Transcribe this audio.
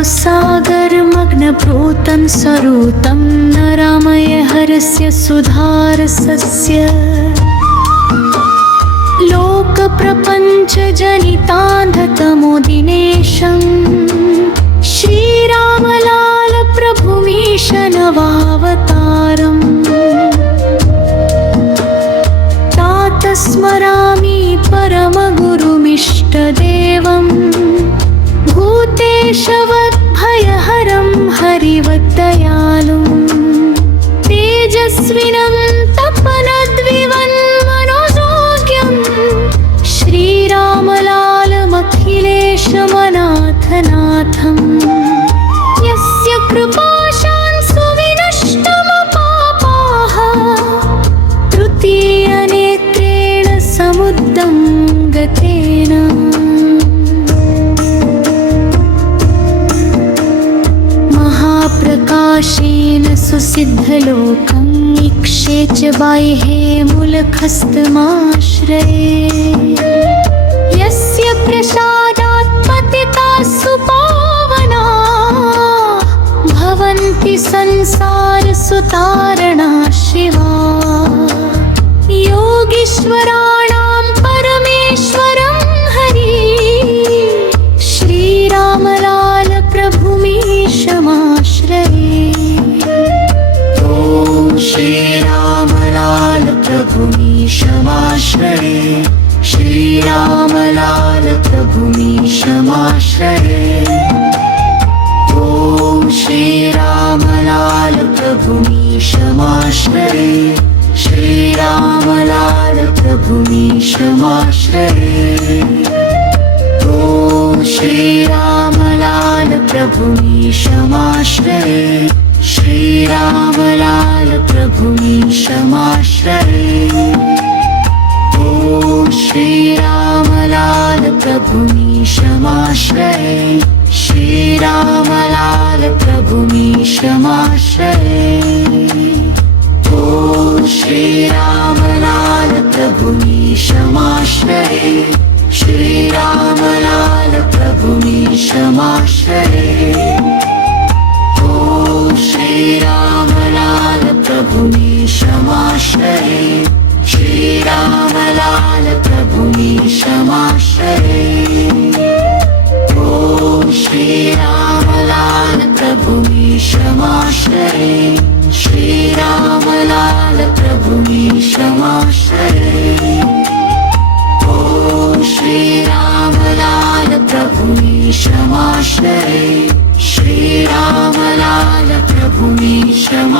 भावसागरमग्नप्रोतं सरूतं न रामय हरस्य सुधारसस्य लोकप्रपञ्चजनितान्धतमोदिनेशं श्रीरामलाल प्रभुमीश नवावतारम् तात स्मरामि परमगुरुमिष्टदेवं भूतेशवद्भयहरं हरिवद्दयालुं तेजस्विनं तपनद्विवन्मनोजोग्यं श्रीरामलालमखिलेशमनाथनाथम् यस्य कृपाशान् सुविनष्टमपापाः तृतीयनेत्रेण समुद्दं गतेन महाप्रकाशेन सुसिद्धलोकं ईक्षे च बाह्ये मूलखस्तमाश्रये यस्य प्रसादात् पतिताः सुपावना भवन्ति संसारसुतारणा शिवा योगीश्वराणां परमेश्वरं हरि श्रीरामलाल प्रभुमीशमाश्रये ॐ श्रीरामलाल प्रभुमीशमाश्रये श्रीरामलाल प्रभुमीशमाश्रये ॐ श्रीरामलाल प्रभुमीशमाश्रये श्रीरामलाल प्रभुमीशमाश्रये ॐ श्रीरामलाल प्रभुमीशमाश्रये श्रीरामलाल प्रभुमीशमाश्रये ॐ श्रीरामलाल प्रभुमीशमाश्रये श्रीरामलाल प्रभुमीशमाश्रये ॐ श्रीरामलाल प्रभुमीशमाश्रये श्रीरामलाल प्रभुमीशमाश्रये ॐ श्रीरामलाल प्रभुमीशमाश्रये श्रीरामलाल प्रभुमीशमाश्रये ॐ श्रीरामलाल प्रभुमीशमाश्रये श्रीरामलाल प्रभुमीशमाश्रये ॐ श्रीरामलाल प्रभुमीशमाश्रये श्रीरामलाल प्रभुमीशमाश्रये